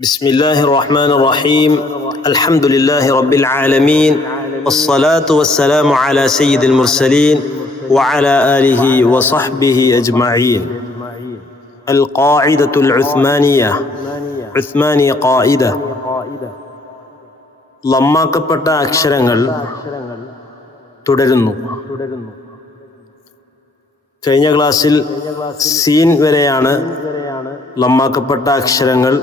بسم الله الرحمن الرحيم الحمد لله رب العالمين والصلاة والسلام على سيد المرسلين وعلى آله وصحبه أجمعين القاعدة العثمانية عثماني قاعدة ലമ്മാക്കപ്പെട്ട അക്ഷരങ്ങൾ തുടരുന്നു കഴിഞ്ഞ ക്ലാസ്സിൽ സീൻ വരെയാണ് ലമ്മാക്കപ്പെട്ട അക്ഷരങ്ങൾ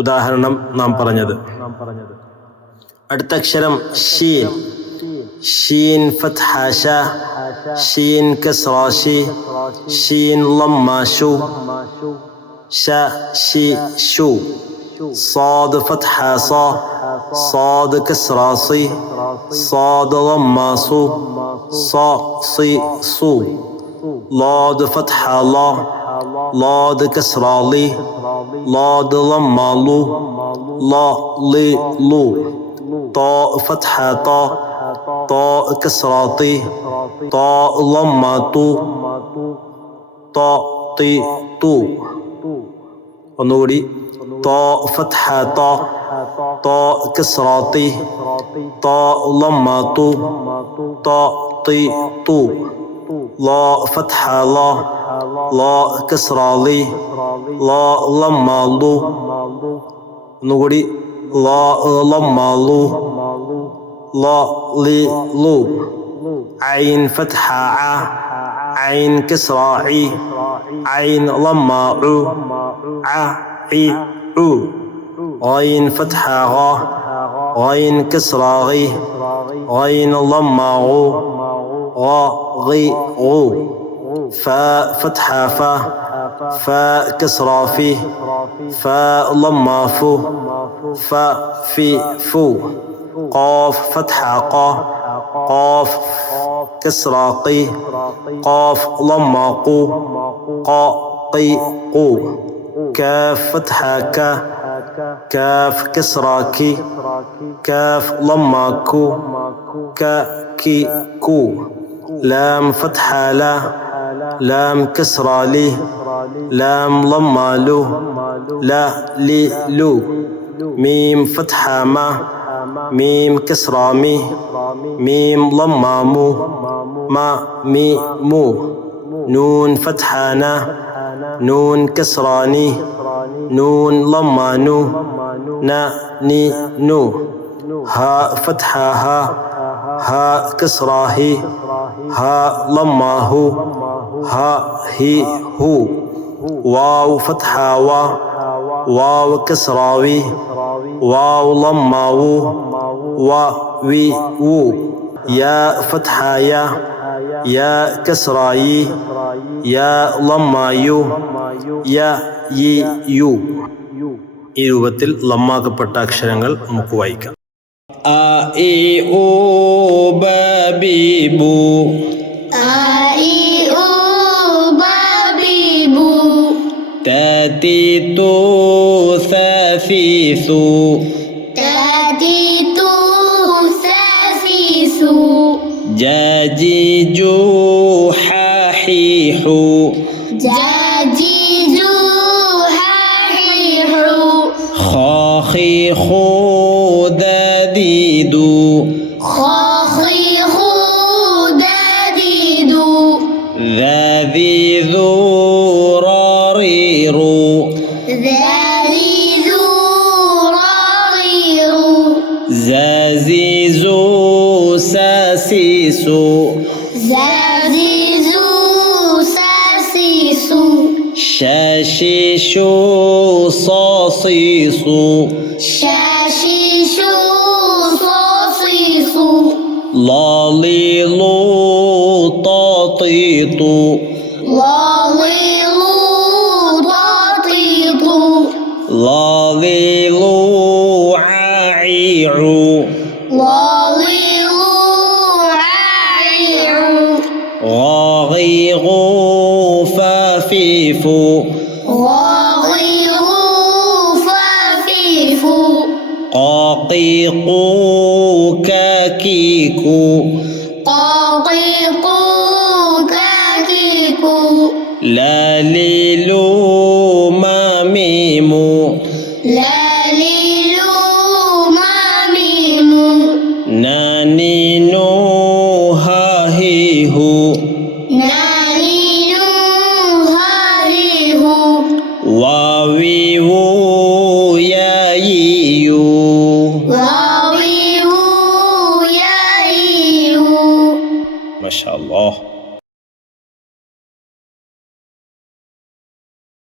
ഉദാഹരണം നാം പറഞ്ഞത് അടുത്ത അക്ഷരം ഷീൻ ഷീൻ ഫത്ഹ ഷ ഷീൻ കസ്റ ഷി ഷീൻ ലമ്മ ഷു ഷ ഷി ഷു صاد فتحة صا صاد كسرة صي صاد ضمة صو صا صي صو ضاد فتحة لا لا دكسرالي لا دلمالو لا لي لو. طاء فتحة طاء طاء كسراتي طاء لماتو طاء طي تو ونوري طاء فتحة طاء طاء كسراتي طاء لماتو طاء طي تو لا فتحة لا لا كسرالي لا لمالو نوري لا لمالو لا لي لو. عين فتحة ع عين كسرى عين لما عو ع عين فتحة غا غين كسرى غين لما غو غا غي غو. فاء فتحة فا فاء كسرة في فاء ضمة فو فاء في فو قاف فتحة قا قاف كسرة قي قاف ضمة قو قا قي قو كاف فتحة كا كاف كسرة كي كاف ضمة كو كا كي كو لام فتحة لا لام كسرة لي لام ضمة لو لا لي لو. ميم فتحة ما ميم كسرة مي ميم ضمة مو ما مي مو. نون فتحة نا نون كسراني نون ضمة نو نا ني نو. ها فتحة ها ها كسرة هي ها ضمة هو. ها هي هو واو فتحة وا واو كسرة وي واو ضمة وو وا وي وو يا فتحة يا يا كسرة يي يا ضمة يو يا യി യു ഈ രൂപത്തിൽ ലമ്മാക്കപ്പെട്ട അക്ഷരങ്ങൾ നമുക്ക് വായിക്കാം a e o ba bi bu I O تأتي تثاثيث تأتي تثاثيث جاجج حَحِيحُ جاجج حاحيح خاخيخ داديد خاخيخ ذو সাসিসু জাজিজু সাসিসু শাশিসু সাসিসু শাশিসু সাসিসু লালি قاقيقو كاكيكو قاقيقو كاكيكو لاليلو ماميمو لاليلو ماميمو نانينو هاهيهو نانينو